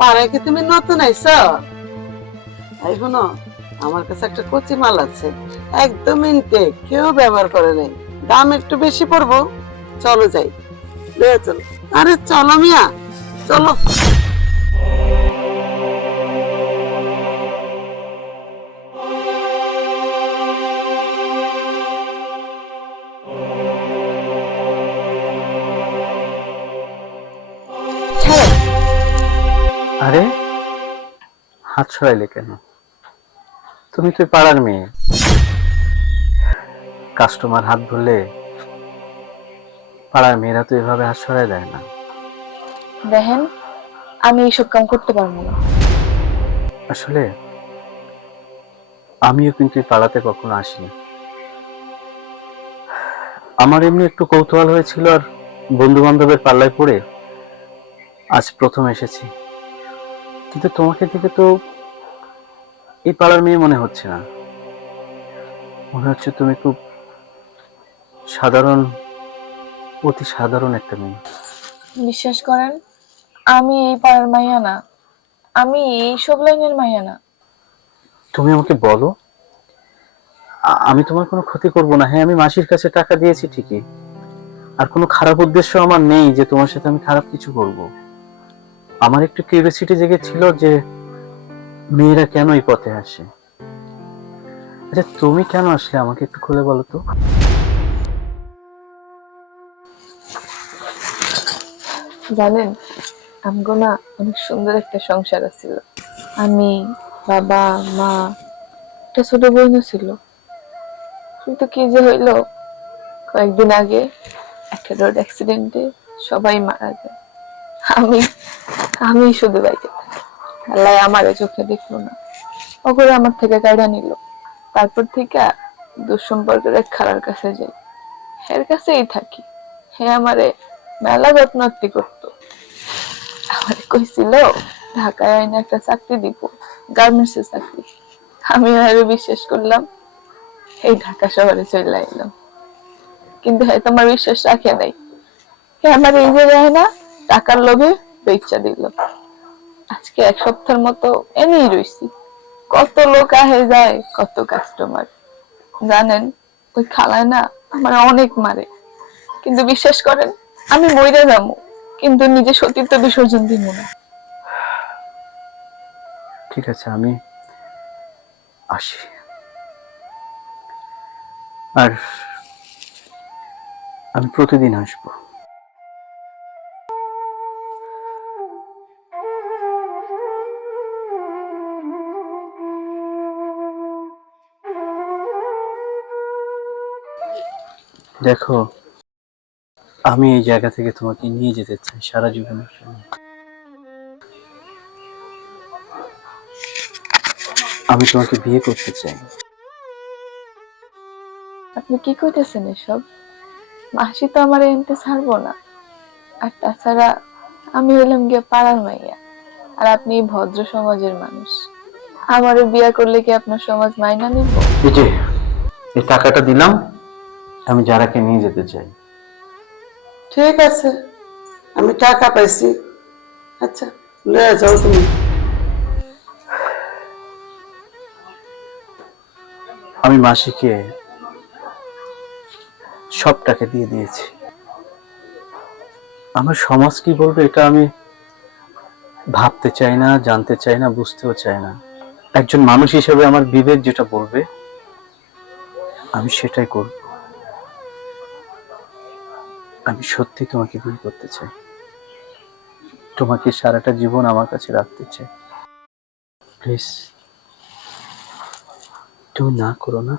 পাড়ায় কি তুমি নতুন আইছ? এই শোনো, আমার কাছে একটা কচি মাল আছে, একদম ইনটেক কেউ ব্যবহার করে নাই। দাম একটু বেশি পড়ব। চলো যাই। চলো। আরে, চলো মিয়া, চলো। আরে? হাত ছড়াইলে কেন? তুমি তো পাড়ার মেয়ে। কাস্টমার হাত ধরলে পাড়ার মেয়েরা তো এভাবে হাত ছড়াই দেয় না। দেখেন আমি এইসব কাম করতে পারব না। আসলে আমিও কিন্তু পাড়াতে কখনো আসিনি। আমার এমনি একটু কৌতূহল হয়েছিল আর বন্ধু বান্ধবের পাল্লায় পড়ে আজ প্রথম এসেছি। কিন্তু তোমাকে দেখে তো এই পাড়ার মেয়ে মনে হচ্ছে না। মনে হচ্ছে তুমি খুব সাধারণ অতি সাধারণ একটা মেয়ে। বিশ্বাস করেন আমি এই পাড়ার মাইয়া না। আমি এইসব লাইনের মাইয়া না। তুমি আমাকে বলো আমি তোমার কোনো ক্ষতি করব না। হ্যাঁ আমি মাসির কাছে টাকা দিয়েছি ঠিকই। আর কোনো খারাপ উদ্দেশ্য আমার নেই যে তোমার সাথে আমি খারাপ কিছু করব। আমার একটু কিউরিয়াসিটি জেগেছিল যে মেয়েরা কেন এই পথে আসে। আচ্ছা তুমি কেন আসলে আমাকে একটু খুলে বলো তো? জানেন, আমগো না অনেক সুন্দর একটা সংসার ছিল আমি, বাবা, মা, একটা ছোট বোনও ছিল। কিন্তু কি যে হইল, কয়েকদিন আগে একটা রোড অ্যাক্সিডেন্টে সবাই মারা যায়। আমি আমি শুধু বাইকে আল্লাহ আমার চোখে দেখল না। ওগুলো আমার থেকে কায়দা নিল। তারপর থেকে দুঃসম্পর্কের খালার কাছে যাই। এর কাছেই থাকি। হে আমারে মেলা যত্নার্থী করতো। আমারে কইছিল, ঢাকায় আইনে একটা চাকরি দিব, গার্মেন্টস এর চাকরি। আমি আরও বিশ্বাস করলাম, এই ঢাকা শহরে চলে এলাম কিন্তু হ্যাঁ তোমার বিশ্বাস রাখে নাই। হ্যাঁ আমার এই জায়গায় না, টাকার লোভে বেচা দিল। আজকে এক সপ্তাহের মতো এনেই রইছি। কত লোক আহে যায়, কত কাস্টমার জানেন, ওই খালায় না আমার অনেক মারে। কিন্তু বিশ্বাস করেন, আমি মইরা যাব, কিন্তু নিজে সতীর্থ বিসর্জন দিব না। ঠিক আছে, আমি আসি। আর আমি প্রতিদিন আসব। দেখো আমি এই জায়গা থেকে তোমাকে নিয়ে যেতে চাই সারা জীবনের জন্য। আমি তোমাকে বিয়ে করতে চাই। আপনি কি কইতেছেন এসব? মাসি তো আমার এনতে ছাড়বো না। আর তাছাড়া আমি হইলাম গিয়ে পাড়ার মাইয়া। আর আপনি ভদ্র সমাজের মানুষ। আমারও বিয়া করলে কি আপনার সমাজ মাইনা নিব? এই যে এই টাকাটা দিলাম। আমি যারাকে নিয়ে যেতে চাই। ঠিক আছে আমি টাকা পাইছি। আচ্ছা লয়ে যাও তুমি। আমি মাসিকে সব টাকা দিয়ে দিয়েছি। আমার সমাজ কি বলবে এটা আমি ভাবতে চাই না জানতে চাই না বুঝতেও চাই না। একজন মানুষ হিসেবে আমার বিবেক যেটা বলবে আমি সেটাই করব। আমি সত্যি তোমাকে বিয়ে করতে চাই। তোমাকে সারাটা জীবন আমার কাছে রাখতে চাই। প্লিজ তুমি না করো না।